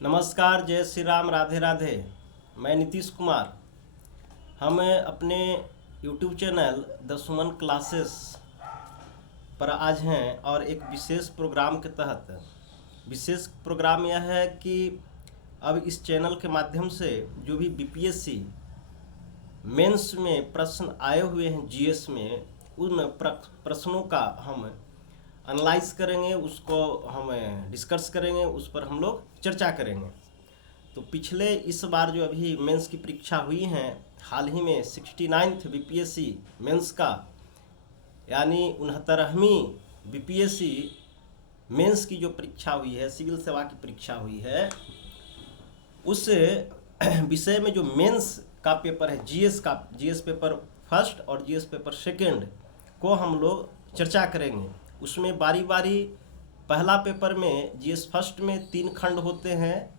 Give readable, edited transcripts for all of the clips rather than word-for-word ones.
नमस्कार, जय श्री राम, राधे राधे। मैं नीतीश कुमार। हम अपने YouTube channel the Suman classes पर आज हैं और एक विशेष प्रोग्राम के तहत विशेष प्रोग्राम यह है कि अब इस चैनल के माध्यम से जो भी BPSC मेंस में प्रश्न आए हुए हैं GS में, उन प्रश्नों का हम एनालाइज करेंगे, उसको हम डिस्कस करेंगे, उस पर हम लोग चर्चा करेंगे। तो पिछले इस बार जो अभी मेंस की परीक्षा हुई हैं, हाल ही में 69th BPSC मेंस का यानी 69वीं BPSC मेंस की जो परीक्षा हुई है, सिविल सेवा की परीक्षा हुई है, उस विषय में जो मेंस का पेपर है, GS पेपर फर्स्ट और GS पेपर सेकंड को हम लोग चर्चा करेंगे। उसमें बारी बारी पहला पेपर में GS फर्स्ट में 3 खंड होते हैं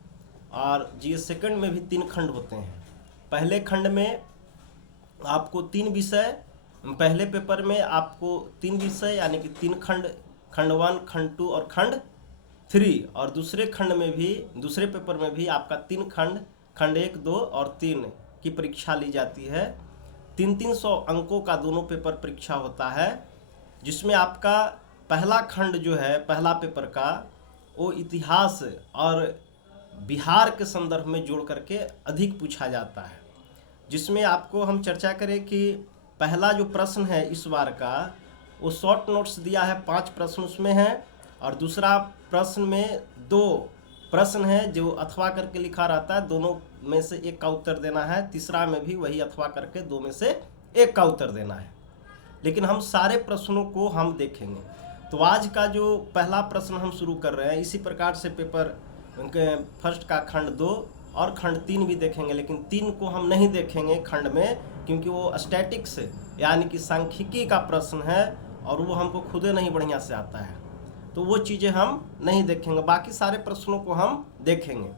और GS सेकंड में भी 3 खंड होते हैं। पहले खंड में आपको 3 विषय, पहले पेपर में आपको 3 विषय यानी कि 3 खंड, खंड 1, खंड 2 और खंड 3, और दूसरे खंड में भी, दूसरे पेपर में भी आपका 3 खंड, खंड 1, 2 और 3 की परीक्षा ली जाती है। 300 अंकों का दोनों पेपर परीक्षा होता है, जिसमें आपका पहला खंड जो है पहला पेपर का, वो इतिहास और बिहार के संदर्भ में जोड़ करके अधिक पूछा जाता है, जिसमें आपको हम चर्चा करें कि पहला जो प्रश्न है इस बार का, वो शॉर्ट नोट्स दिया है, 5 प्रश्न उसमें हैं, और दूसरा प्रश्न में 2 प्रश्न है जो अथवा करके लिखा रहता है, दोनों में से एक का उत्तर देना है। तीसरा में भी वही अथवा करके 2 में से एक का उत्तर देना है। लेकिन हम सारे प्रश्नों को हम देखेंगे। तो आज का जो पहला प्रश्न हम शुरू कर रहे हैं, इसी प्रकार से पेपर उनके फर्स्ट का खंड 2 और खंड 3 भी देखेंगे, लेकिन 3 को हम नहीं देखेंगे खंड में, क्योंकि वो स्टैटिक्स यानी कि सांख्यिकी का प्रश्न है और वो हमको खुदे नहीं बढ़िया से आता है, तो वो चीज़ें हम नहीं देखेंगे। बाकी सारे प्रश्नों को हम देखेंगे।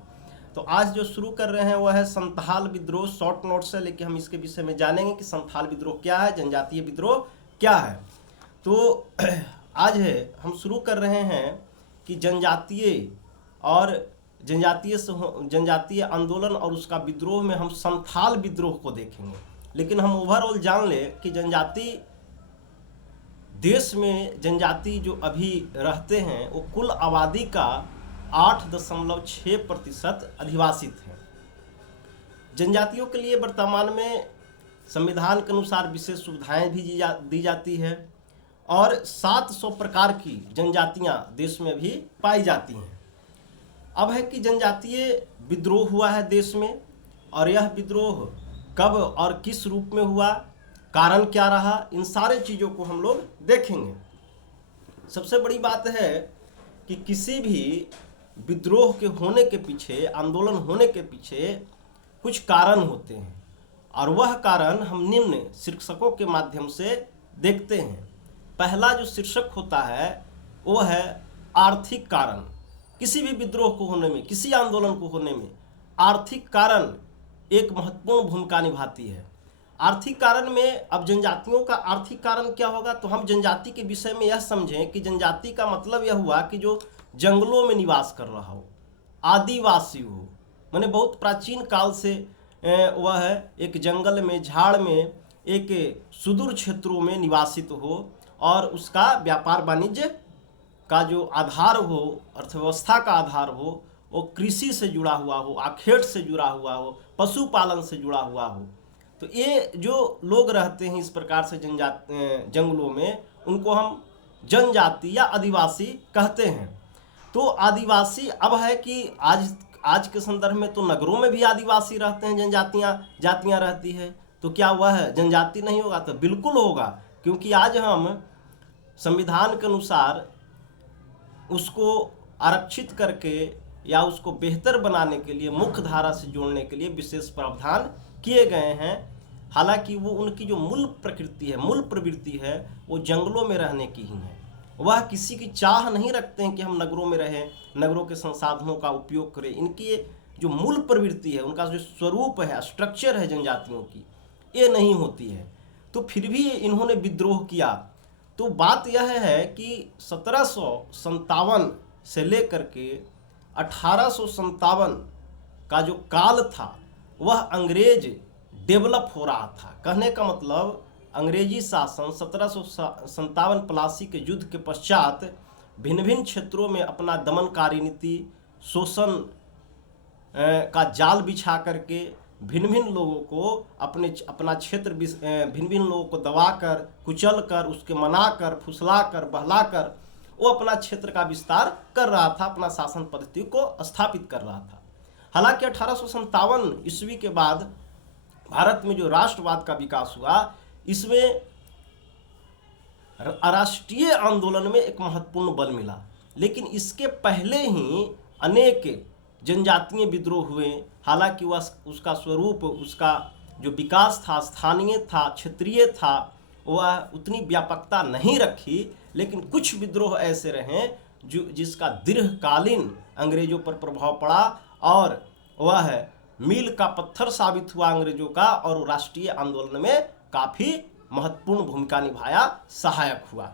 तो आज जो शुरू कर रहे हैं वह है संथाल विद्रोह। शॉर्ट नोट से लेके हम इसके विषय में जानेंगे कि संथाल विद्रोह क्या है, जनजातीय विद्रोह क्या है। तो आज है हम शुरू कर रहे हैं कि जनजातीय आंदोलन और उसका विद्रोह में हम संथाल विद्रोह को देखेंगे। लेकिन हम ओवरऑल जान ले कि जनजाति देश में, जनजाति जो अभी रहते हैं वो कुल आबादी का 8.6% अधिवासित हैं। जनजातियों के लिए वर्तमान में संविधान के अनुसार विशेष सुविधाएं भी दी जाती है और 700 प्रकार की जनजातियां देश में भी पाई जाती हैं। अब है कि जनजातीय विद्रोह हुआ है देश में, और यह विद्रोह कब और किस रूप में हुआ, कारण क्या रहा, इन सारे चीज़ों को हम लोग देखेंगे। सबसे बड़ी बात है कि किसी भी विद्रोह के होने के पीछे, आंदोलन होने के पीछे कुछ कारण होते हैं, और वह कारण हम निम्न शीर्षकों के माध्यम से देखते हैं। पहला जो शीर्षक होता है वो है आर्थिक कारण। किसी भी विद्रोह को होने में, किसी आंदोलन को होने में आर्थिक कारण एक महत्वपूर्ण भूमिका निभाती है। आर्थिक कारण में अब जनजातियों का आर्थिक कारण क्या होगा, तो हम जनजाति के विषय में यह समझें कि जनजाति का मतलब यह हुआ कि जो जंगलों में निवास कर रहा हो, आदिवासी हो, माने बहुत प्राचीन काल से वह है एक जंगल में, झाड़ में, एक सुदूर क्षेत्रों में निवासित हो, और उसका व्यापार वाणिज्य का जो आधार हो, अर्थव्यवस्था का आधार हो, वो कृषि से जुड़ा हुआ हो, आखेट से जुड़ा हुआ हो, पशुपालन से जुड़ा हुआ हो। तो ये जो लोग रहते हैं इस प्रकार से जंगलों में, उनको हम जनजाति या आदिवासी कहते हैं। तो आदिवासी अब है कि आज के संदर्भ में तो नगरों में भी आदिवासी रहते हैं, जातियां रहती है, तो क्या वह जनजाति नहीं होगा? तो बिल्कुल होगा, क्योंकि आज हम संविधान के अनुसार उसको आरक्षित करके या उसको बेहतर बनाने के लिए, मुख्य धारा से जोड़ने के लिए विशेष प्रावधान किए गए हैं। हालांकि वो उनकी जो मूल प्रकृति है, मूल प्रवृत्ति है, वो जंगलों में रहने की ही है। वह किसी की चाह नहीं रखते हैं कि हम नगरों में रहें, नगरों के संसाधनों का उपयोग करें। इनकी जो मूल प्रवृत्ति है, उनका जो स्वरूप है, स्ट्रक्चर है जनजातियों की, ये नहीं होती है। तो फिर भी इन्होंने विद्रोह किया। तो बात यह है कि 1757 से लेकर के 1857 का जो काल था वह अंग्रेज डेवलप हो रहा था। कहने का मतलब अंग्रेजी शासन 1757 प्लासी के युद्ध के पश्चात भिन्न भिन्न क्षेत्रों में अपना दमनकारी नीति, शोषण का जाल बिछा करके भिन्न भिन्न लोगों को अपना क्षेत्र भिन्न भिन्न लोगों को दबाकर, कुचल कर, उसके मनाकर, फुसलाकर, बहलाकर वो अपना क्षेत्र का विस्तार कर रहा था, अपना शासन पद्धति को स्थापित कर रहा था। हालांकि 1857 ईस्वी के बाद भारत में जो राष्ट्रवाद का विकास हुआ, इसमें राष्ट्रीय आंदोलन में एक महत्वपूर्ण बल मिला। लेकिन इसके पहले ही अनेक जनजातीय विद्रोह हुए। हालांकि वह उसका स्वरूप, उसका जो विकास था, स्थानीय था, क्षेत्रीय था, वह उतनी व्यापकता नहीं रखी। लेकिन कुछ विद्रोह ऐसे रहे जिसका दीर्घकालीन अंग्रेजों पर प्रभाव पड़ा और वह मील का पत्थर साबित हुआ अंग्रेजों का, और राष्ट्रीय आंदोलन में काफ़ी महत्वपूर्ण भूमिका निभाया, सहायक हुआ।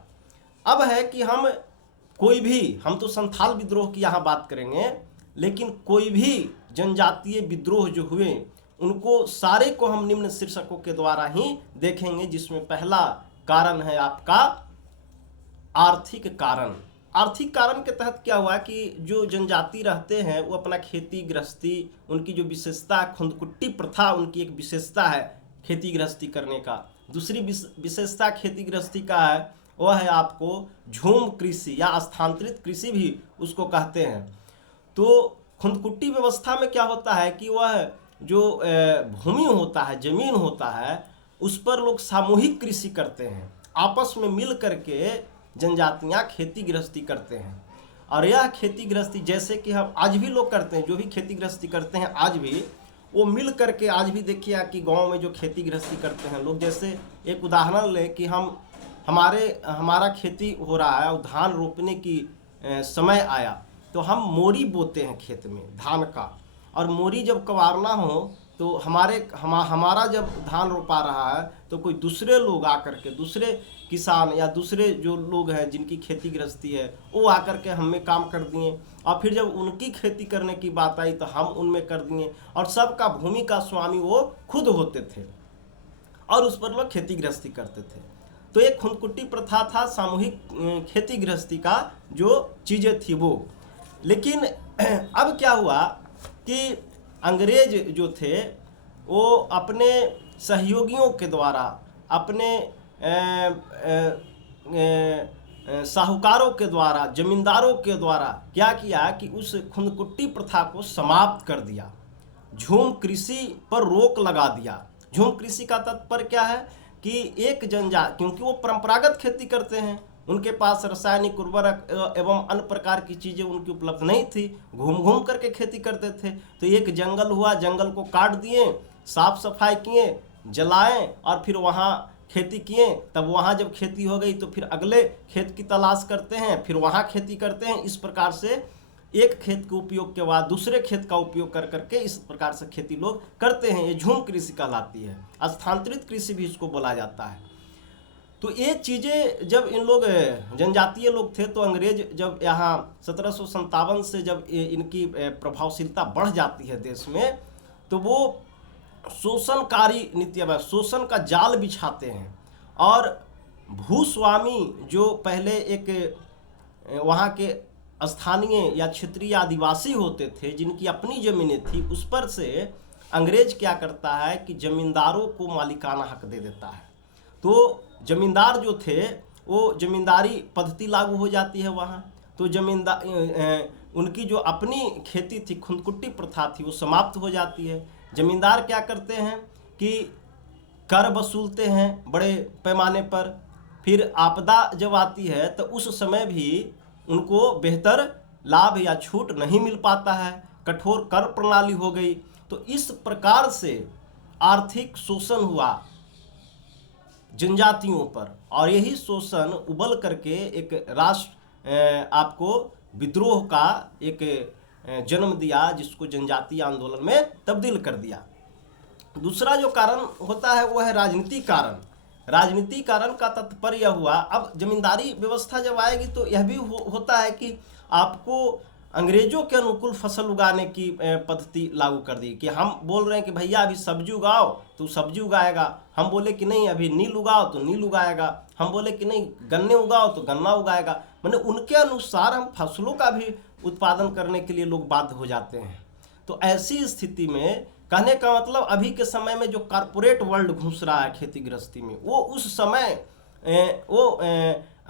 अब है कि हम तो संथाल विद्रोह की यहाँ बात करेंगे, लेकिन कोई भी जनजातीय विद्रोह जो हुए उनको सारे को हम निम्न शीर्षकों के द्वारा ही देखेंगे, जिसमें पहला कारण है आपका आर्थिक कारण। आर्थिक कारण के तहत क्या हुआ कि जो जनजाति रहते हैं वो अपना खेती गृहस्थी, उनकी जो विशेषता है, खुंदकुट्टी प्रथा उनकी एक विशेषता है खेती गृहस्थी करने का। दूसरी विशेषता खेती गृहस्थी का है वह है आपको झूम कृषि या स्थानांतरित कृषि भी उसको कहते हैं। तो खुंदकुट्टी व्यवस्था में क्या होता है कि वह जो भूमि होता है, जमीन होता है, उस पर लोग सामूहिक कृषि करते हैं, आपस में मिल करके जनजातियां खेती गृहस्थी करते हैं। और यह खेती गृहस्थी जैसे कि हम आज भी लोग करते हैं, जो भी खेती गृहस्थी करते हैं आज भी वो मिल करके, आज भी देखिए कि गांव में जो खेती गृहस्थी करते हैं लोग, जैसे एक उदाहरण लें कि हमारा खेती हो रहा है और धान रोपने की समय आया तो हम मोरी बोते हैं खेत में धान का, और मोरी जब कवारना हो तो हमारा जब धान रोपा रहा है तो कोई दूसरे लोग आकर के, दूसरे किसान या दूसरे जो लोग हैं जिनकी खेती गृहस्थी है वो आकर के हमें काम कर दिए, और फिर जब उनकी खेती करने की बात आई तो हम उनमें कर दिए, और सबका भूमि का स्वामी वो खुद होते थे और उस पर लोग खेती गृहस्थी करते थे। तो एक खुंदकुट्टी प्रथा था, सामूहिक खेती गृहस्थी का जो चीज़ें थी वो। लेकिन अब क्या हुआ कि अंग्रेज जो थे वो अपने सहयोगियों के द्वारा, अपने साहूकारों के द्वारा, जमींदारों के द्वारा क्या किया कि उस खुंदकुट्टी प्रथा को समाप्त कर दिया, झूम कृषि पर रोक लगा दिया। झूम कृषि का तात्पर्य क्या है कि एक जनजाति, क्योंकि वो परंपरागत खेती करते हैं, उनके पास रासायनिक उर्वरक एवं अन्य प्रकार की चीज़ें उनकी उपलब्ध नहीं थी, घूम घूम करके खेती करते थे। तो एक जंगल हुआ, जंगल को काट दिए, साफ सफाई किए, जलाएं और फिर वहाँ खेती किए। तब वहाँ जब खेती हो गई तो फिर अगले खेत की तलाश करते हैं, फिर वहाँ खेती करते हैं। इस प्रकार से एक खेत के उपयोग के बाद दूसरे खेत का उपयोग कर करके इस प्रकार से खेती लोग करते हैं। ये झूम कृषि कहलाती है, स्थानांतरित कृषि भी इसको बोला जाता है। तो ये चीज़ें जब इन लोग जनजातीय लोग थे तो अंग्रेज जब यहाँ 1757 से जब इनकी प्रभावशीलता बढ़ जाती है देश में, तो वो शोषणकारी नीतियाँ, शोषण का जाल बिछाते हैं। और भूस्वामी जो पहले एक वहाँ के स्थानीय या क्षेत्रीय आदिवासी होते थे जिनकी अपनी ज़मीनें थी, उस पर से अंग्रेज क्या करता है कि ज़मींदारों को मालिकाना हक दे देता है। तो ज़मींदार जो थे वो ज़मींदारी पद्धति लागू हो जाती है वहाँ। तो उनकी जो अपनी खेती थी, खुंदकुट्टी प्रथा थी, वो समाप्त हो जाती है। ज़मींदार क्या करते हैं कि कर वसूलते हैं बड़े पैमाने पर। फिर आपदा जब आती है तो उस समय भी उनको बेहतर लाभ या छूट नहीं मिल पाता है, कठोर कर प्रणाली हो गई। तो इस प्रकार से आर्थिक शोषण हुआ जनजातियों पर, और यही शोषण उबल करके एक राष्ट्र आपको विद्रोह का एक जन्म दिया, जिसको जनजातीय आंदोलन में तब्दील कर दिया। दूसरा जो कारण होता है वो है राजनीतिक कारण। राजनीतिक कारण का तात्पर्य हुआ, अब जमींदारी व्यवस्था जब आएगी तो यह भी होता है कि आपको अंग्रेजों के अनुकूल फसल उगाने की पद्धति लागू कर दी कि हम बोल रहे हैं कि भैया अभी सब्जी उगाओ तो सब्जी उगाएगा, हम बोले कि नहीं अभी नील उगाओ तो नील उगाएगा, हम बोले कि नहीं गन्ने उगाओ तो गन्ना उगाएगा। माने उनके अनुसार हम फसलों का भी उत्पादन करने के लिए लोग बाध्य हो जाते हैं। तो ऐसी स्थिति में कहने का मतलब अभी के समय में जो कॉरपोरेट वर्ल्ड घुस रहा है खेती गृहस्थी में, वो उस समय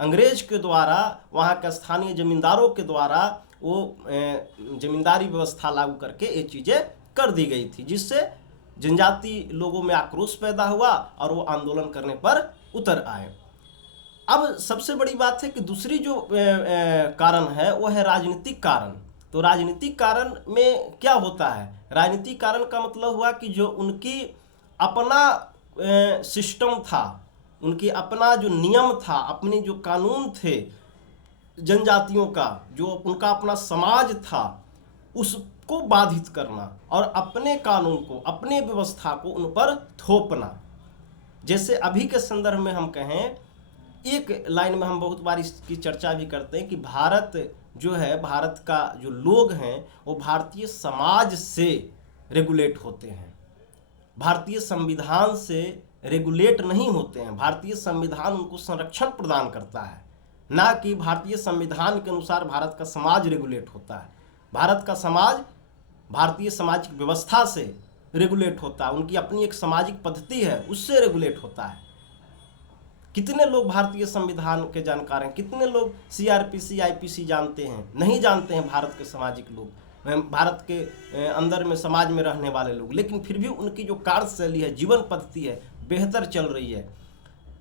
अंग्रेज के द्वारा, वहाँ के स्थानीय जमींदारों के द्वारा वो जमींदारी व्यवस्था लागू करके ये चीज़ें कर दी गई थी, जिससे जनजाति लोगों में आक्रोश पैदा हुआ और वो आंदोलन करने पर उतर आए। अब सबसे बड़ी बात है कि दूसरी जो कारण है वो है राजनीतिक कारण। तो राजनीतिक कारण में क्या होता है? राजनीतिक कारण का मतलब हुआ कि जो उनकी अपना सिस्टम था, उनकी अपना जो नियम था, अपने जो कानून थे जनजातियों का, जो उनका अपना समाज था, उसको बाधित करना और अपने कानून को, अपने व्यवस्था को उन पर थोपना। जैसे अभी के संदर्भ में हम कहें, एक लाइन में हम बहुत बार इसकी चर्चा भी करते हैं कि भारत जो है, भारत का जो लोग हैं वो भारतीय समाज से रेगुलेट होते हैं, भारतीय संविधान से रेगुलेट नहीं होते हैं। भारतीय संविधान उनको संरक्षण प्रदान करता है, ना कि भारतीय संविधान के अनुसार भारत का समाज रेगुलेट होता है। भारत का समाज भारतीय सामाजिक व्यवस्था से रेगुलेट होता है, उनकी अपनी एक सामाजिक पद्धति है, उससे रेगुलेट होता है। कितने लोग भारतीय संविधान के जानकार हैं? कितने लोग CRPC IPC जानते हैं? नहीं जानते हैं भारत के सामाजिक लोग, भारत के अंदर में समाज में रहने वाले लोग। लेकिन फिर भी उनकी जो कार्यशैली है, जीवन पद्धति है, बेहतर चल रही है,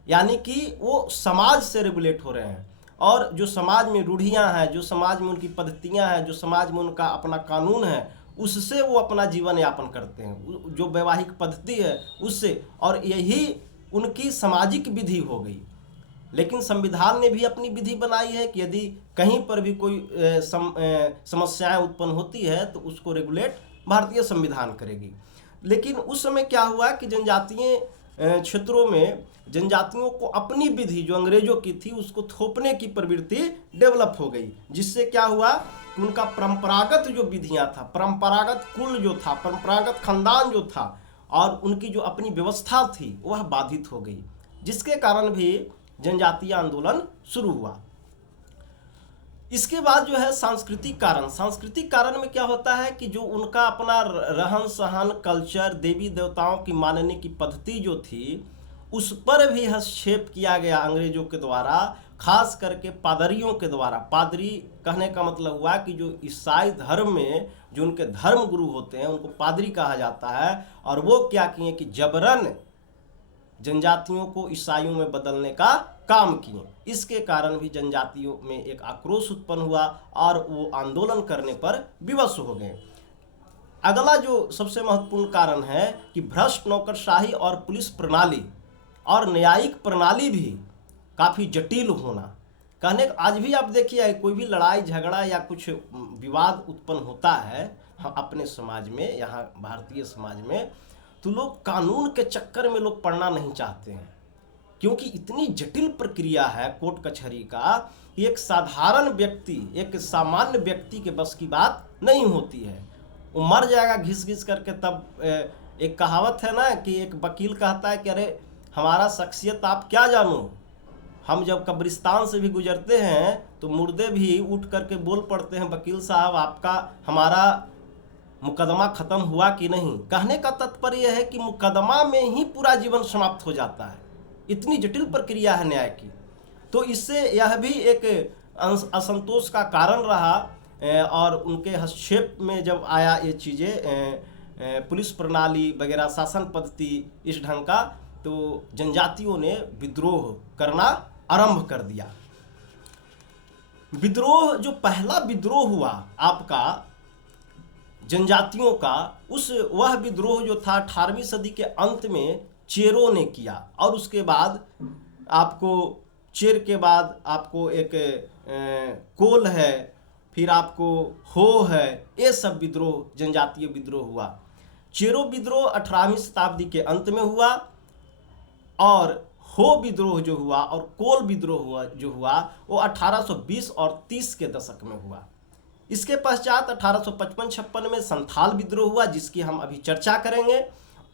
यानी कि वो समाज से रेगुलेट हो रहे हैं। और जो समाज में रूढ़ियाँ हैं, जो समाज में उनकी पद्धतियाँ हैं, जो समाज में उनका अपना कानून है, उससे वो अपना जीवन यापन करते हैं, जो वैवाहिक पद्धति है उससे, और यही उनकी सामाजिक विधि हो गई। लेकिन संविधान ने भी अपनी विधि बनाई है कि यदि कहीं पर भी कोई समस्याएं उत्पन्न होती है तो उसको रेगुलेट भारतीय संविधान करेगी। लेकिन उस समय क्या हुआ कि जनजातीय क्षेत्रों में जनजातियों को अपनी विधि जो अंग्रेजों की थी उसको थोपने की प्रवृत्ति डेवलप हो गई, जिससे क्या हुआ कि उनका परंपरागत जो विधियां था, परंपरागत कुल जो था, परंपरागत खानदान जो था, और उनकी जो अपनी व्यवस्था थी वह बाधित हो गई, जिसके कारण भी जनजातीय आंदोलन शुरू हुआ। इसके बाद जो है सांस्कृतिक कारण। सांस्कृतिक कारण में क्या होता है कि जो उनका अपना रहन सहन, कल्चर, देवी देवताओं की मानने की पद्धति जो थी, उस पर भी हस्तक्षेप किया गया अंग्रेजों के द्वारा, खास करके पादरियों के द्वारा। पादरी कहने का मतलब हुआ कि जो ईसाई धर्म में जो उनके धर्म गुरु होते हैं उनको पादरी कहा जाता है, और वो क्या किए कि जबरन जनजातियों को ईसाइयों में बदलने का काम किए। इसके कारण भी जनजातियों में एक आक्रोश उत्पन्न हुआ और वो आंदोलन करने पर विवश हो गए। अगला जो सबसे महत्वपूर्ण कारण है कि भ्रष्ट नौकरशाही और पुलिस प्रणाली और न्यायिक प्रणाली भी काफ़ी जटिल होना। कहने आज भी आप देखिए, कोई भी लड़ाई झगड़ा या कुछ विवाद उत्पन्न होता है अपने समाज में, यहाँ भारतीय समाज में, तो लोग कानून के चक्कर में लोग पड़ना नहीं चाहते हैं, क्योंकि इतनी जटिल प्रक्रिया है कोर्ट कचहरी का कि एक साधारण व्यक्ति, एक सामान्य व्यक्ति के बस की बात नहीं होती है। वो मर जाएगा घिस घिस करके। तब एक कहावत है ना कि एक वकील कहता है कि अरे हमारा शख्सियत आप क्या जानो, हम जब कब्रिस्तान से भी गुजरते हैं तो मुर्दे भी उठ करके बोल पड़ते हैं, वकील साहब आपका हमारा मुकदमा खत्म हुआ कि नहीं। कहने का तात्पर्य है कि मुकदमा में ही पूरा जीवन समाप्त हो जाता है, इतनी जटिल प्रक्रिया है न्याय की। तो इससे यह भी एक असंतोष का कारण रहा, और उनके हस्तक्षेप में जब आया ये चीज़ें, पुलिस प्रणाली वगैरह, शासन पद्धति इस ढंग का, तो जनजातियों ने विद्रोह करना आरंभ कर दिया। विद्रोह, जो पहला विद्रोह हुआ आपका जनजातियों का, वह विद्रोह जो था 18वीं सदी के अंत में चेरों ने किया, और उसके बाद आपको चेर के बाद आपको एक कोल है, फिर आपको हो है, ये सब विद्रोह जनजातीय विद्रोह हुआ। चेरो विद्रोह 18वीं शताब्दी के अंत में हुआ, और हो विद्रोह जो हुआ और कोल विद्रोह जो हुआ वो 1820 और 30 के दशक में हुआ। इसके पश्चात 1855-56 में संथाल विद्रोह हुआ, जिसकी हम अभी चर्चा करेंगे।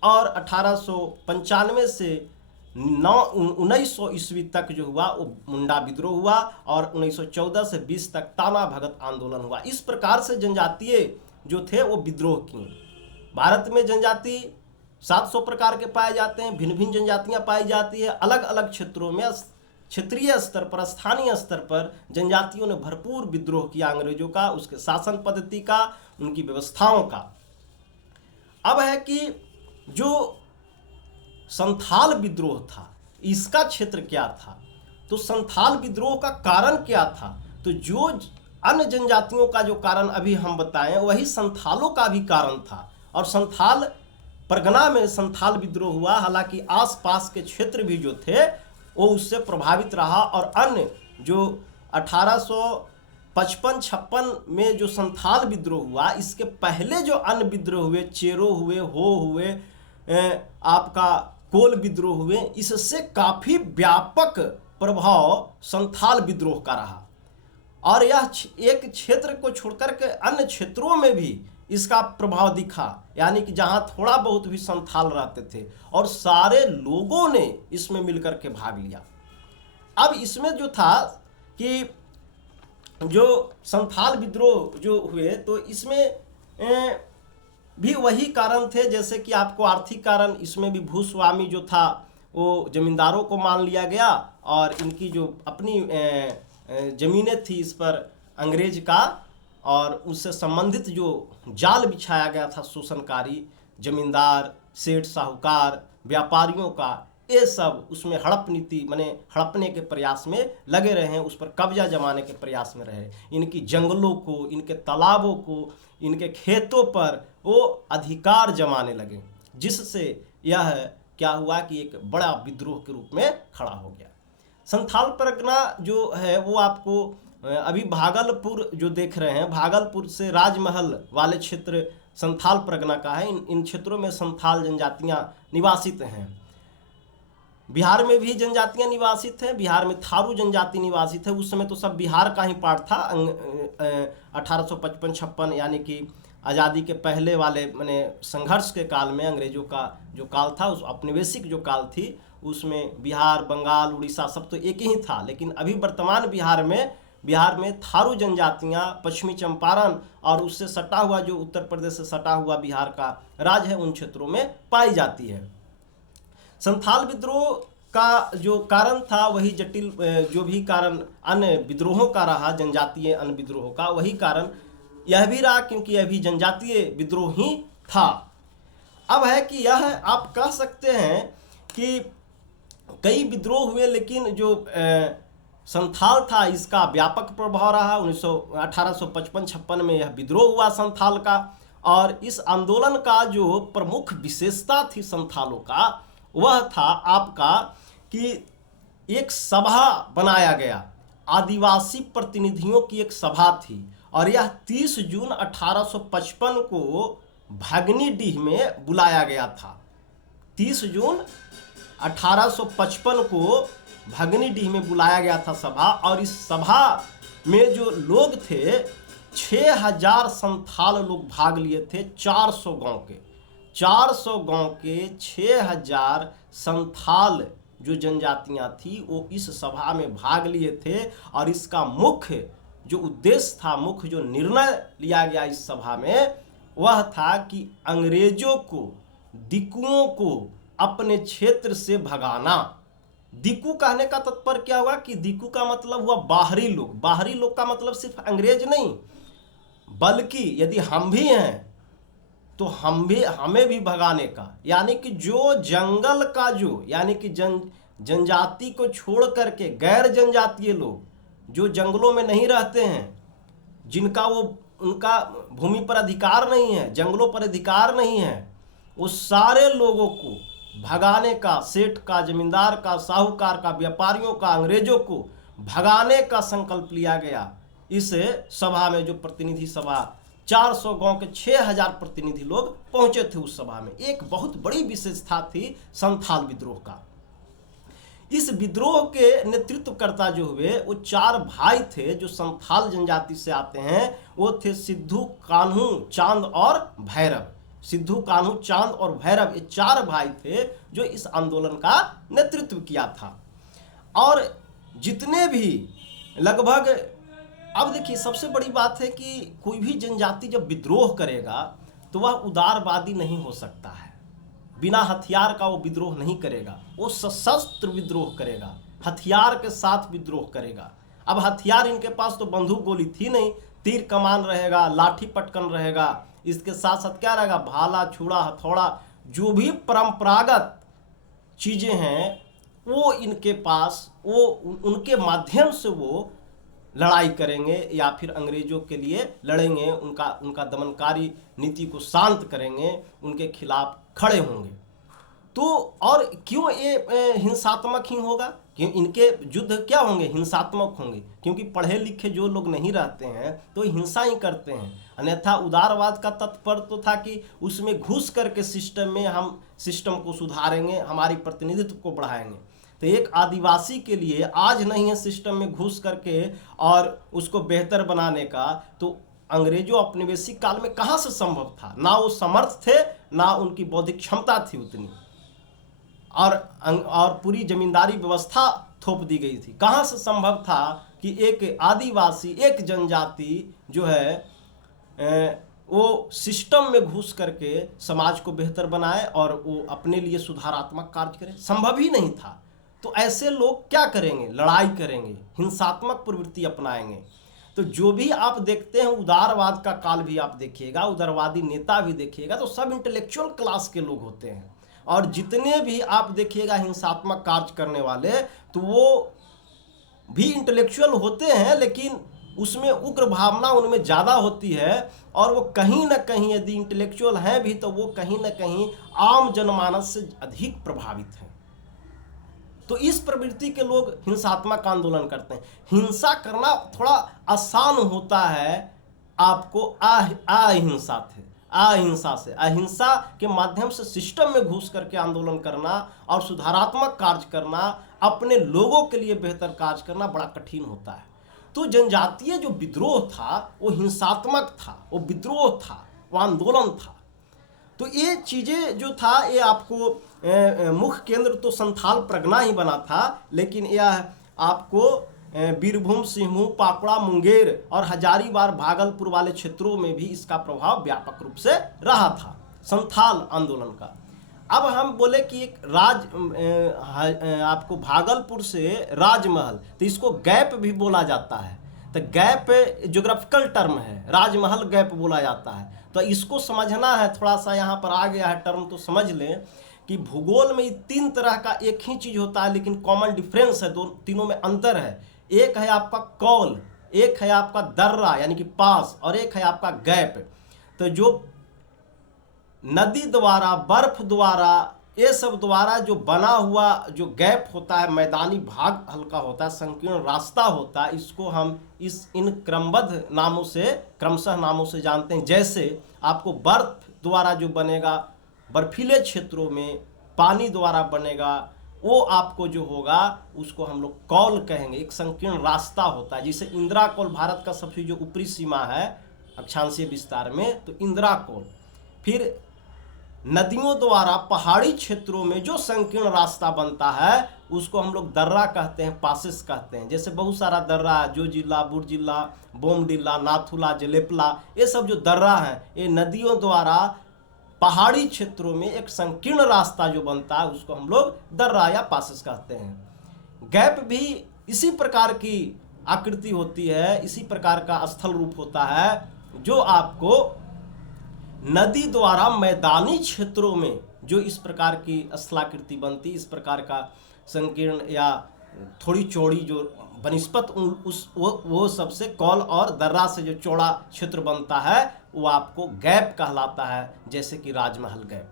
और 1895 से 1900 ईस्वी तक जो हुआ वो मुंडा विद्रोह हुआ, और 1914 से 20 तक ताना भगत आंदोलन हुआ। इस प्रकार से जनजातीय जो थे वो विद्रोह किए। भारत में जनजाति 700 प्रकार के पाए जाते हैं, भिन्न भिन्न जनजातियां पाई जाती है। अलग अलग क्षेत्रों में क्षेत्रीय स्तर पर, स्थानीय स्तर पर जनजातियों ने भरपूर विद्रोह किया अंग्रेजों का, उसके शासन पद्धति का, उनकी व्यवस्थाओं का। अब है कि जो संथाल विद्रोह था, इसका क्षेत्र क्या था, तो संथाल विद्रोह का कारण क्या था, तो जो अन्य जनजातियों का जो कारण अभी हम बताएं वही संथालों का भी कारण था। और संथाल परगना में संथाल विद्रोह हुआ, हालांकि आसपास के क्षेत्र भी जो थे वो उससे प्रभावित रहा। और अन्य जो 1855-56 में जो संथाल विद्रोह हुआ, इसके पहले जो अन्य विद्रोह हुए, चेरो हुए, हो हुए, आपका कोल विद्रोह हुए, इससे काफी व्यापक प्रभाव संथाल विद्रोह का रहा। और यह एक क्षेत्र को छोड़कर के अन्य क्षेत्रों में भी इसका प्रभाव दिखा, यानी कि जहां थोड़ा बहुत भी संथाल रहते थे और सारे लोगों ने इसमें मिलकर के भाग लिया। अब इसमें जो था कि जो संथाल विद्रोह जो हुए, तो इसमें भी वही कारण थे, जैसे कि आपको आर्थिक कारण, इसमें भी भूस्वामी जो था वो जमींदारों को मान लिया गया, और इनकी जो अपनी जमीनें थी इस पर अंग्रेज का और उससे संबंधित जो जाल बिछाया गया था शोषणकारी जमींदार, सेठ, साहूकार, व्यापारियों का, ये सब उसमें हड़प नीति माने हड़पने के प्रयास में लगे रहे हैं, उस पर कब्जा जमाने के प्रयास में रहे। इनकी जंगलों को, इनके तालाबों को, इनके खेतों पर वो अधिकार जमाने लगे, जिससे यह क्या हुआ कि एक बड़ा विद्रोह के रूप में खड़ा हो गया। संथाल परगना जो है वो आपको अभी भागलपुर जो देख रहे हैं, भागलपुर से राजमहल वाले क्षेत्र संथाल परगना का है। इन क्षेत्रों में संथाल जनजातियां निवासित हैं। बिहार में भी जनजातियां निवासित हैं, बिहार में थारू जनजाति निवासित है। उस समय तो सब बिहार का ही पार्ट था। 1855-56 यानी कि आज़ादी के पहले वाले माने संघर्ष के काल में अंग्रेजों का जो काल था, उस औपनिवेशिक जो काल थी, उसमें बिहार, बंगाल, उड़ीसा सब तो एक ही था। लेकिन अभी वर्तमान बिहार में थारू जनजातियां, पश्चिमी चंपारण और उससे सटा हुआ जो उत्तर प्रदेश से सटा हुआ बिहार का राज्य है, उन क्षेत्रों में पाई जाती है। संथाल विद्रोह का जो कारण था वही जटिल जो भी कारण अन्य विद्रोहों का रहा, जनजातीय अन्य विद्रोहों का, वही कारण यह भी रहा, क्योंकि यह भी जनजातीय विद्रोह ही था। अब है कि यह आप कह सकते हैं कि कई विद्रोह हुए, लेकिन जो संथाल था इसका व्यापक प्रभाव रहा। 1855-56 में यह विद्रोह हुआ संथाल का, और इस आंदोलन का जो प्रमुख विशेषता थी संथालों का, वह था आपका कि एक सभा बनाया गया, आदिवासी प्रतिनिधियों की एक सभा थी, और यह 30 जून 1855 को भगनीडीह में बुलाया गया था। 30 जून 1855 को भगनीडीह में बुलाया गया था सभा, और इस सभा में जो लोग थे 6000 संथाल लोग भाग लिए थे। 400 गांव के 6000 संथाल जो जनजातियां थी वो इस सभा में भाग लिए थे। और इसका मुख्य जो उद्देश्य था, मुख्य जो निर्णय लिया गया इस सभा में, वह था कि अंग्रेजों को, दिकुओं को अपने क्षेत्र से भगाना। दिकू कहने का तात्पर्य क्या हुआ कि दिकू का मतलब हुआ बाहरी लोग। बाहरी लोग का मतलब सिर्फ अंग्रेज नहीं, बल्कि यदि हम भी हैं तो हमें भी भगाने का, यानी कि जो जंगल का जो, यानी कि जनजाति को छोड़ करके गैर जनजातीय लोग जो जंगलों में नहीं रहते हैं, जिनका उनका भूमि पर अधिकार नहीं है, जंगलों पर अधिकार नहीं है, उस सारे लोगों को भगाने का, सेठ का, जमींदार का, साहूकार का, व्यापारियों का, अंग्रेजों को भगाने का संकल्प लिया गया। इस सभा में जो प्रतिनिधि सभा 400 गांव के 6000 प्रतिनिधि लोग पहुंचे थे उस सभा में। एक बहुत बड़ी विशेषता थी संथाल विद्रोह का। इस विद्रोह के नेतृत्वकर्ता जो हुए वो 4 भाई थे जो संथाल जनजाति से आते हैं। वो थे सिद्धू, कान्हू, चांद और भैरव। सिद्धू, कान्हू, चांद और भैरव, ये 4 भाई थे जो इस आंदोलन का नेतृत्व किया था। और जितने भी लगभग, अब देखिए सबसे बड़ी बात है कि कोई भी जनजाति जब विद्रोह करेगा तो वह उदारवादी नहीं हो सकता है। बिना हथियार का वो विद्रोह नहीं करेगा, वो सशस्त्र विद्रोह करेगा, हथियार के साथ विद्रोह करेगा। अब हथियार इनके पास तो बंदूक गोली थी नहीं, तीर कमान रहेगा, लाठी पटकन रहेगा, इसके साथ साथ क्या रहेगा, भाला, छुरा, हथौड़ा, जो भी परंपरागत चीज़ें हैं वो इनके पास, वो उनके माध्यम से वो लड़ाई करेंगे या फिर अंग्रेजों के लिए लड़ेंगे, उनका दमनकारी नीति को शांत करेंगे, उनके खिलाफ खड़े होंगे। तो और क्यों ये हिंसात्मक ही होगा, क्यों इनके युद्ध क्या होंगे, हिंसात्मक होंगे, क्योंकि पढ़े लिखे जो लोग नहीं रहते हैं तो हिंसा ही करते हैं। अन्यथा उदारवाद का तात्पर्य तो था कि उसमें घुस करके सिस्टम में हम सिस्टम को सुधारेंगे, हमारी प्रतिनिधित्व को बढ़ाएंगे। तो एक आदिवासी के लिए आज नहीं है सिस्टम में घुस करके और उसको बेहतर बनाने का, तो अंग्रेजों औपनिवेशिक काल में कहाँ से संभव था, ना वो समर्थ थे ना उनकी बौद्धिक क्षमता थी उतनी, और पूरी जमींदारी व्यवस्था थोप दी गई थी। कहाँ से संभव था कि एक आदिवासी, एक जनजाति जो है वो सिस्टम में घुस करके समाज को बेहतर बनाए और वो अपने लिए सुधारात्मक कार्य करे, संभव ही नहीं था। तो ऐसे लोग क्या करेंगे, लड़ाई करेंगे, हिंसात्मक प्रवृत्ति अपनाएंगे। तो जो भी आप देखते हैं उदारवाद का काल भी आप देखिएगा, उदारवादी नेता भी देखिएगा, तो सब इंटेलेक्चुअल क्लास के लोग होते हैं। और जितने भी आप देखिएगा हिंसात्मक कार्य करने वाले, तो वो भी इंटेलेक्चुअल होते हैं, लेकिन उसमें उग्र भावना उनमें ज़्यादा होती है। और वो कहीं ना कहीं यदि इंटेलेक्चुअल हैं भी तो वो कहीं ना कहीं आम जनमानस से अधिक प्रभावित हैं। तो इस प्रवृत्ति के लोग हिंसात्मक आंदोलन करते हैं। हिंसा करना थोड़ा आसान होता है आपको अहिंसा से, अहिंसा के माध्यम से सिस्टम में घुस करके आंदोलन करना और सुधारात्मक कार्य करना, अपने लोगों के लिए बेहतर कार्य करना बड़ा कठिन होता है। तो जनजातीय जो विद्रोह था वो हिंसात्मक था, वो विद्रोह था, वो आंदोलन था। तो ये चीज़ें जो था ये आपको मुख्य केंद्र तो संथाल परगना ही बना था, लेकिन यह आपको बीरभूम, सिंहभूम, पाकुड़ा, मुंगेर और हजारीबाग, भागलपुर वाले क्षेत्रों में भी इसका प्रभाव व्यापक रूप से रहा था संथाल आंदोलन का। अब हम बोले कि एक आपको भागलपुर से राजमहल, तो इसको गैप भी बोला जाता है। तो गैप ज्योग्राफिकल टर्म है, राजमहल गैप बोला जाता है। तो इसको समझना है, थोड़ा सा यहाँ पर आ गया है टर्म, तो समझ लें कि भूगोल में 3 तरह का एक ही चीज़ होता है, लेकिन कॉमन डिफरेंस है, तीनों में अंतर है। एक है आपका कौल, एक है आपका दर्रा यानी कि पास, और एक है आपका गैप। तो जो नदी द्वारा, बर्फ द्वारा, ये सब द्वारा जो बना हुआ जो गैप होता है, मैदानी भाग हल्का होता है, संकीर्ण रास्ता होता है, इसको हम इन क्रमबद्ध नामों से, क्रमशः नामों से जानते हैं। जैसे आपको बर्फ द्वारा जो बनेगा बर्फीले क्षेत्रों में, पानी द्वारा बनेगा, वो आपको जो होगा उसको हम लोग कौल कहेंगे। एक संकीर्ण रास्ता होता है, जिसे इंदिरा कौल भारत का सबसे जो ऊपरी सीमा है अक्षांशीय विस्तार में, तो इंदिरा कौल। फिर नदियों द्वारा पहाड़ी क्षेत्रों में जो संकीर्ण रास्ता बनता है उसको हम लोग दर्रा कहते हैं, पासेस कहते हैं। जैसे बहुत सारा दर्रा है, जो जिला, बुर जिला, बोमडिला, नाथुला, जलेपला, ये सब जो दर्रा हैं, ये नदियों द्वारा पहाड़ी क्षेत्रों में एक संकीर्ण रास्ता जो बनता है उसको हम लोग दर्रा या पासेस कहते हैं। गैप भी इसी प्रकार की आकृति होती है, इसी प्रकार का स्थल रूप होता है, जो आपको नदी द्वारा मैदानी क्षेत्रों में जो इस प्रकार की स्थलाकृति बनती, इस प्रकार का संकीर्ण या थोड़ी चौड़ी जो बनिस्पत वो सबसे कौल और दर्रा से जो चौड़ा क्षेत्र बनता है वो आपको गैप कहलाता है, जैसे कि राजमहल गैप।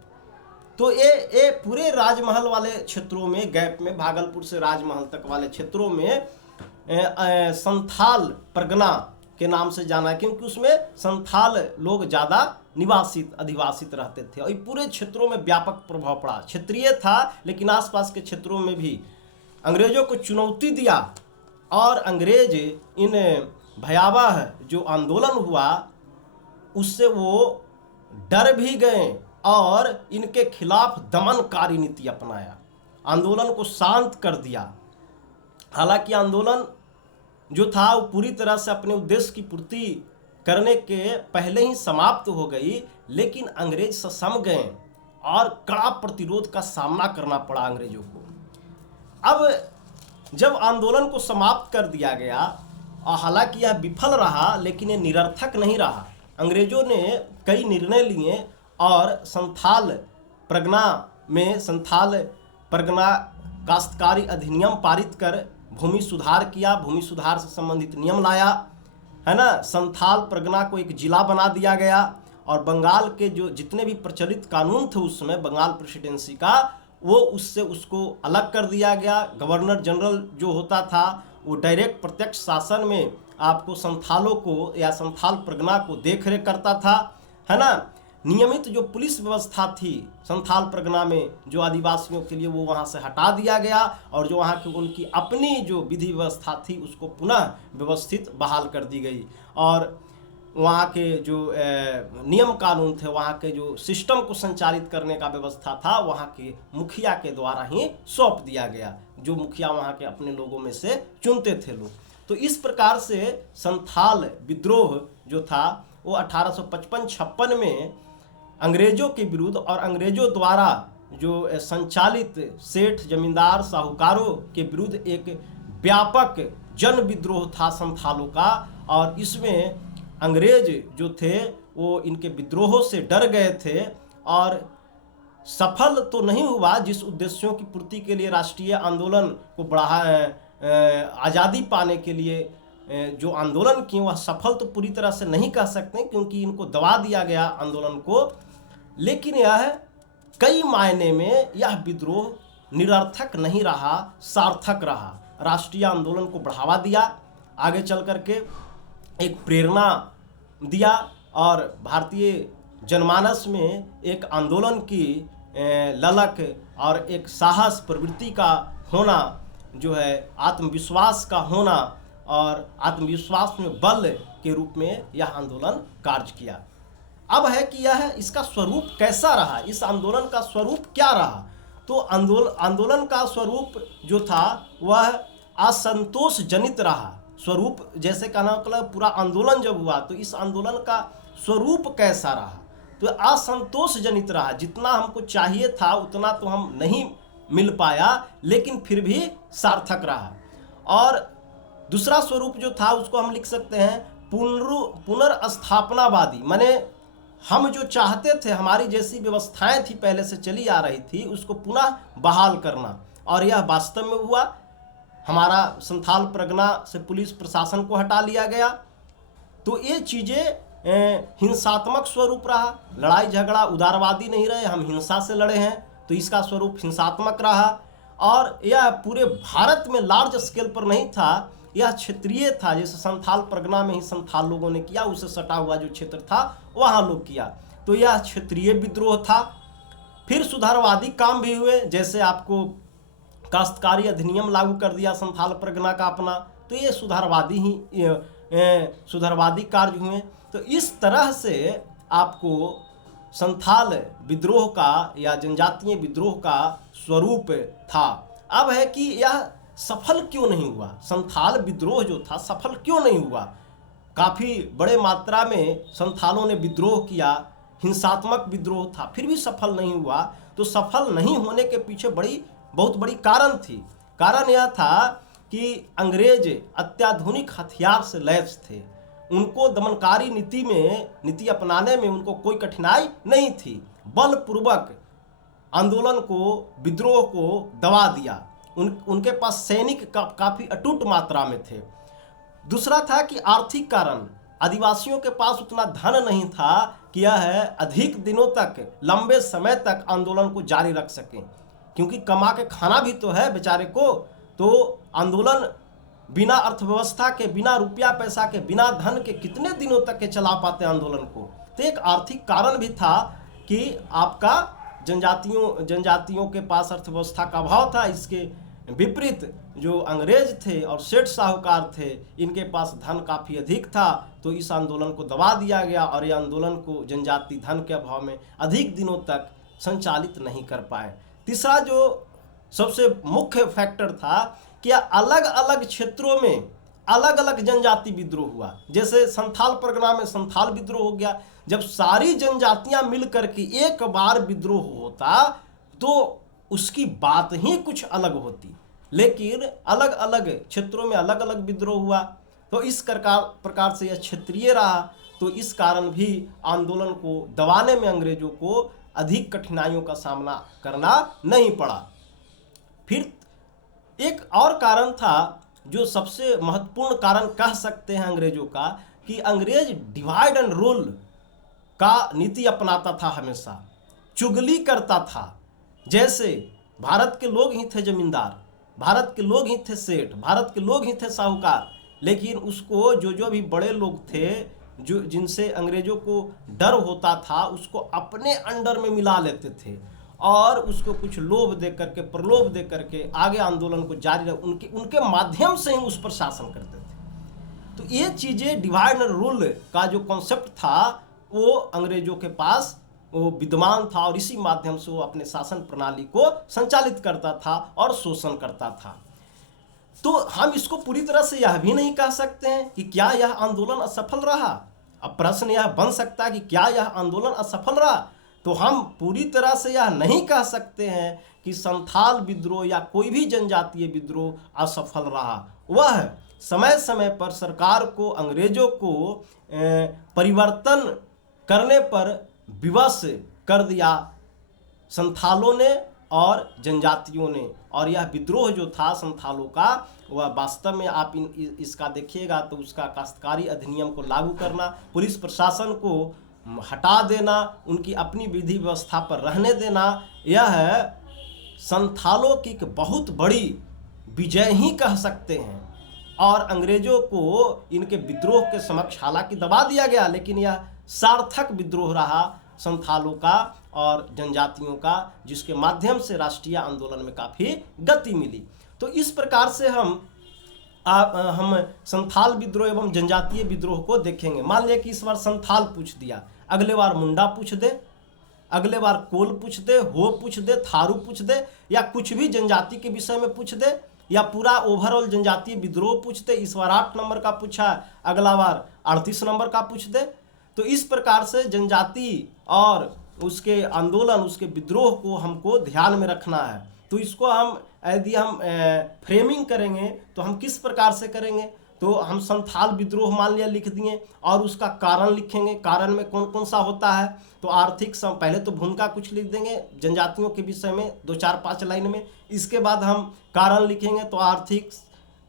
तो ये पूरे राजमहल वाले क्षेत्रों में, गैप में, भागलपुर से राजमहल तक वाले क्षेत्रों में संथाल परगना के नाम से जाना है, क्योंकि उसमें संथाल लोग ज़्यादा अधिवासित रहते थे। और पूरे क्षेत्रों में व्यापक प्रभाव पड़ा। क्षेत्रीय था लेकिन आसपास के क्षेत्रों में भी अंग्रेजों को चुनौती दिया और अंग्रेज इन भयावह जो आंदोलन हुआ उससे वो डर भी गए और इनके खिलाफ दमनकारी नीति अपनाया, आंदोलन को शांत कर दिया। हालांकि आंदोलन जो था वो पूरी तरह से अपने उद्देश्य की पूर्ति करने के पहले ही समाप्त हो गई, लेकिन अंग्रेज ससम गए और कड़ा प्रतिरोध का सामना करना पड़ा अंग्रेजों को। अब जब आंदोलन को समाप्त कर दिया गया और हालांकि यह विफल रहा, लेकिन ये निरर्थक नहीं रहा। अंग्रेजों ने कई निर्णय लिए और संथाल परगना काश्तकारी अधिनियम पारित कर भूमि सुधार किया, भूमि सुधार से संबंधित नियम लाया, है ना। संथाल परगना को एक जिला बना दिया गया और बंगाल के जो जितने भी प्रचलित कानून थे उस समय बंगाल प्रेसिडेंसी का, वो उसको अलग कर दिया गया। गवर्नर जनरल जो होता था वो डायरेक्ट प्रत्यक्ष शासन में आपको संथालों को या संथाल परगना को देख रेख करता था, है ना। नियमित जो पुलिस व्यवस्था थी संथाल परगना में जो आदिवासियों के लिए, वो वहाँ से हटा दिया गया और जो वहाँ की उनकी अपनी जो विधि व्यवस्था थी उसको पुनः व्यवस्थित बहाल कर दी गई और वहाँ के जो नियम कानून थे, वहाँ के जो सिस्टम को संचालित करने का व्यवस्था था, वहाँ के मुखिया के द्वारा ही सौंप दिया गया, जो मुखिया वहाँ के अपने लोगों में से चुनते थे लोग। तो इस प्रकार से संथाल विद्रोह जो था वो 1855-56 में अंग्रेजों के विरुद्ध और अंग्रेजों द्वारा जो संचालित सेठ जमींदार साहूकारों के विरुद्ध एक व्यापक जन विद्रोह था संथालों का। और इसमें अंग्रेज जो थे वो इनके विद्रोहों से डर गए थे और सफल तो नहीं हुआ। जिस उद्देश्यों की पूर्ति के लिए राष्ट्रीय आंदोलन को आज़ादी पाने के लिए जो आंदोलन किए वह सफल तो पूरी तरह से नहीं कह सकते क्योंकि इनको दबा दिया गया आंदोलन को, लेकिन यह कई मायने में यह विद्रोह निरर्थक नहीं रहा, सार्थक रहा। राष्ट्रीय आंदोलन को बढ़ावा दिया, आगे चल करके एक प्रेरणा दिया और भारतीय जनमानस में एक आंदोलन की ललक और एक साहस प्रवृत्ति का होना जो है, आत्मविश्वास का होना और आत्मविश्वास में बल के रूप में यह आंदोलन कार्य किया। अब है कि यह इसका स्वरूप कैसा रहा, इस आंदोलन का स्वरूप क्या रहा। तो आंदोलन का स्वरूप जो था वह असंतोष जनित रहा। स्वरूप जैसे कहना मतलब पूरा आंदोलन जब हुआ तो इस आंदोलन का स्वरूप कैसा रहा, तो असंतोष जनित रहा। जितना हमको चाहिए था उतना तो हम नहीं मिल पाया, लेकिन फिर भी सार्थक रहा। और दूसरा स्वरूप जो था उसको हम लिख सकते हैं पुनर्स्थापनावादी, माने हम जो चाहते थे, हमारी जैसी व्यवस्थाएं थी पहले से चली आ रही थी, उसको पुनः बहाल करना। और यह वास्तव में हुआ। हमारा संथाल परगना से पुलिस प्रशासन को हटा लिया गया। तो ये चीज़ें हिंसात्मक स्वरूप रहा, लड़ाई झगड़ा उदारवादी नहीं रहे, हम हिंसा से लड़े हैं, तो इसका स्वरूप हिंसात्मक रहा। और यह पूरे भारत में लार्ज स्केल पर नहीं था, यह क्षेत्रीय था। जैसे संथाल परगना में ही संथाल लोगों ने किया, उससे सटा हुआ जो क्षेत्र था वहाँ लोग किया, तो यह क्षेत्रीय विद्रोह था। फिर सुधारवादी काम भी हुए, जैसे आपको काश्तकारी अधिनियम लागू कर दिया संथाल परगना का अपना, तो ये सुधारवादी कार्य हुए। तो इस तरह से आपको संथाल विद्रोह का या जनजातीय विद्रोह का स्वरूप था। अब है कि यह सफल क्यों नहीं हुआ, संथाल विद्रोह जो था सफल क्यों नहीं हुआ। काफ़ी बड़े मात्रा में संथालों ने विद्रोह किया, हिंसात्मक विद्रोह था, फिर भी सफल नहीं हुआ। तो सफल नहीं होने के पीछे बहुत बड़ी कारण थी। कारण यह था कि अंग्रेज अत्याधुनिक हथियार से लैस थे, उनको दमनकारी नीति अपनाने में उनको कोई कठिनाई नहीं थी। बलपूर्वक आंदोलन को, विद्रोह को दबा दिया। उनके पास सैनिक काफ़ी अटूट मात्रा में थे। दूसरा था कि आर्थिक कारण, आदिवासियों के पास उतना धन नहीं था कि यह अधिक दिनों तक, लंबे समय तक आंदोलन को जारी रख सकें, क्योंकि कमा के खाना भी तो है बेचारे को। तो आंदोलन बिना अर्थव्यवस्था के, बिना रुपया पैसा के, बिना धन के कितने दिनों तक के चला पाते आंदोलन को। तो एक आर्थिक कारण भी था कि आपका जनजातियों के पास अर्थव्यवस्था का अभाव था। इसके विपरीत जो अंग्रेज थे और सेठ साहूकार थे, इनके पास धन काफ़ी अधिक था, तो इस आंदोलन को दबा दिया गया और ये आंदोलन को जनजाति धन के अभाव में अधिक दिनों तक संचालित नहीं कर पाए। तीसरा जो सबसे मुख्य फैक्टर था कि अलग अलग क्षेत्रों में अलग अलग जनजाति विद्रोह हुआ। जैसे संथाल परगना में संथाल विद्रोह हो गया। जब सारी जनजातियां मिलकर के एक बार विद्रोह होता तो उसकी बात ही कुछ अलग होती, लेकिन अलग अलग क्षेत्रों में अलग अलग विद्रोह हुआ। तो इस प्रकार से यह क्षेत्रीय रहा, तो इस कारण भी आंदोलन को दबाने में अंग्रेजों को अधिक कठिनाइयों का सामना करना नहीं पड़ा। फिर एक और कारण था जो सबसे महत्वपूर्ण कारण कह सकते हैं अंग्रेजों का, कि अंग्रेज डिवाइड एंड रूल का नीति अपनाता था, हमेशा चुगली करता था। जैसे भारत के लोग ही थे जमींदार, भारत के लोग ही थे सेठ, भारत के लोग ही थे साहूकार, लेकिन उसको जो भी बड़े लोग थे जो जिनसे अंग्रेजों को डर होता था, उसको अपने अंडर में मिला लेते थे और उसको कुछ लोभ दे करके, प्रलोभ दे करके आगे आंदोलन को जारी उनके माध्यम से ही उस पर शासन करते थे। तो ये चीज़ें डिवाइड एंड रूल का जो कॉन्सेप्ट था वो अंग्रेजों के पास वो विद्यमान था और इसी माध्यम से वो अपने शासन प्रणाली को संचालित करता था और शोषण करता था। तो हम इसको पूरी तरह से यह भी नहीं कह सकते हैं कि क्या यह आंदोलन असफल रहा। अब प्रश्न यह बन सकता है कि क्या यह आंदोलन असफल रहा, तो हम पूरी तरह से यह नहीं कह सकते हैं कि संथाल विद्रोह या कोई भी जनजातीय विद्रोह असफल रहा। वह समय समय पर सरकार को, अंग्रेजों को परिवर्तन करने पर विवश कर दिया संथालों ने और जनजातियों ने। और यह विद्रोह जो था संथालों का, वह वास्तव में आप इसका देखिएगा तो उसका काश्तकारी अधिनियम को लागू करना, पुलिस प्रशासन को हटा देना, उनकी अपनी विधि व्यवस्था पर रहने देना, यह संथालों की एक बहुत बड़ी विजय ही कह सकते हैं। और अंग्रेजों को इनके विद्रोह के समक्ष हालांकि दबा दिया गया, लेकिन यह सार्थक विद्रोह रहा संथालों का और जनजातियों का, जिसके माध्यम से राष्ट्रीय आंदोलन में काफ़ी गति मिली। तो इस प्रकार से हम संथाल विद्रोह एवं जनजातीय विद्रोह को देखेंगे। मान लिया कि इस बार संथाल पूछ दिया, अगले बार मुंडा पूछ दे, अगले बार कोल पूछ दे, हो पूछ दे, थारू पूछ दे, या कुछ भी जनजाति के विषय में पूछ दे, या पूरा ओवरऑल जनजातीय विद्रोह पूछ दे। इस बार 8 नंबर का पूछा, अगला बार 38 नंबर का पूछ दे। तो इस प्रकार से जनजाति और उसके आंदोलन, उसके विद्रोह को हमको ध्यान में रखना है। तो इसको हम यदि हम फ्रेमिंग करेंगे तो हम किस प्रकार से करेंगे, तो हम संथाल विद्रोह मान लिया लिख दिए और उसका कारण लिखेंगे। कारण में कौन कौन सा होता है, तो आर्थिक पहले तो भूमिका कुछ लिख देंगे जनजातियों के विषय में 2-4-5 लाइन में। इसके बाद हम कारण लिखेंगे तो आर्थिक,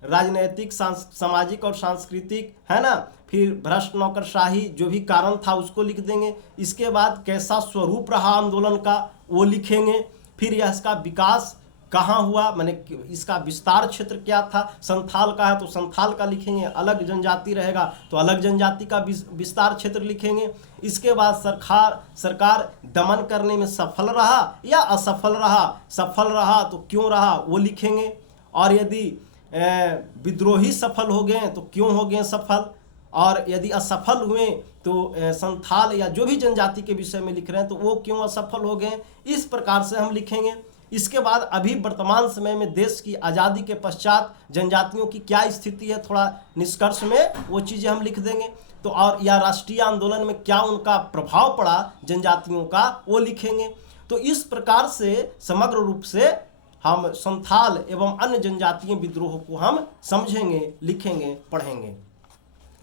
राजनैतिक, सामाजिक और सांस्कृतिक, है ना। फिर भ्रष्ट नौकरशाही जो भी कारण था उसको लिख देंगे। इसके बाद कैसा स्वरूप रहा आंदोलन का वो लिखेंगे। फिर यह इसका विकास कहाँ हुआ, माने इसका विस्तार क्षेत्र क्या था। संथाल का है तो संथाल का लिखेंगे, अलग जनजाति रहेगा तो अलग जनजाति का विस्तार क्षेत्र लिखेंगे। इसके बाद सरकार दमन करने में सफल रहा या असफल रहा, सफल रहा तो क्यों रहा वो लिखेंगे। और यदि विद्रोही सफल हो गए तो क्यों हो गए सफल, और यदि असफल हुए तो संथाल या जो भी जनजाति के विषय में लिख रहे हैं तो वो क्यों असफल हो गए, इस प्रकार से हम लिखेंगे। इसके बाद अभी वर्तमान समय में देश की आज़ादी के पश्चात जनजातियों की क्या स्थिति है, थोड़ा निष्कर्ष में वो चीज़ें हम लिख देंगे। तो और या राष्ट्रीय आंदोलन में क्या उनका प्रभाव पड़ा जनजातियों का, वो लिखेंगे। तो इस प्रकार से समग्र रूप से हम संथाल एवं अन्य जनजातीय विद्रोह को हम समझेंगे, लिखेंगे, पढ़ेंगे।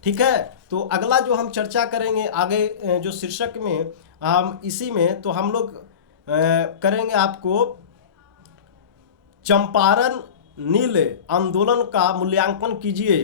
ठीक है। तो अगला जो हम चर्चा करेंगे आगे जो शीर्षक में हम इसी में तो हम लोग करेंगे आपको चंपारण नील आंदोलन का मूल्यांकन कीजिए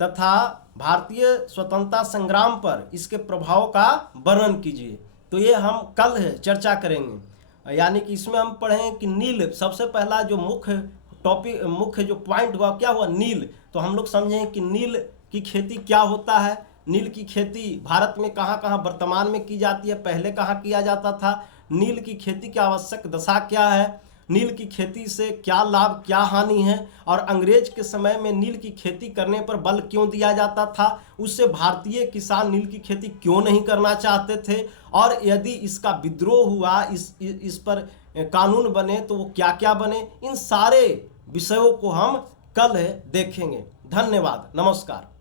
तथा भारतीय स्वतंत्रता संग्राम पर इसके प्रभाव का वर्णन कीजिए। तो ये हम कल चर्चा करेंगे, यानी कि इसमें हम पढ़ें कि नील, सबसे पहला जो मुख्य टॉपिक, मुख्य जो पॉइंट हुआ क्या हुआ, नील। तो हम लोग समझें कि नील की खेती क्या होता है, नील की खेती भारत में कहाँ कहाँ वर्तमान में की जाती है, पहले कहाँ किया जाता था, नील की खेती की आवश्यक दशा क्या है, नील की खेती से क्या लाभ क्या हानि है, और अंग्रेज के समय में नील की खेती करने पर बल क्यों दिया जाता था, उससे भारतीय किसान नील की खेती क्यों नहीं करना चाहते थे, और यदि इसका विद्रोह हुआ, इस पर कानून बने तो वो क्या क्या बने, इन सारे विषयों को हम कल देखेंगे। धन्यवाद, नमस्कार।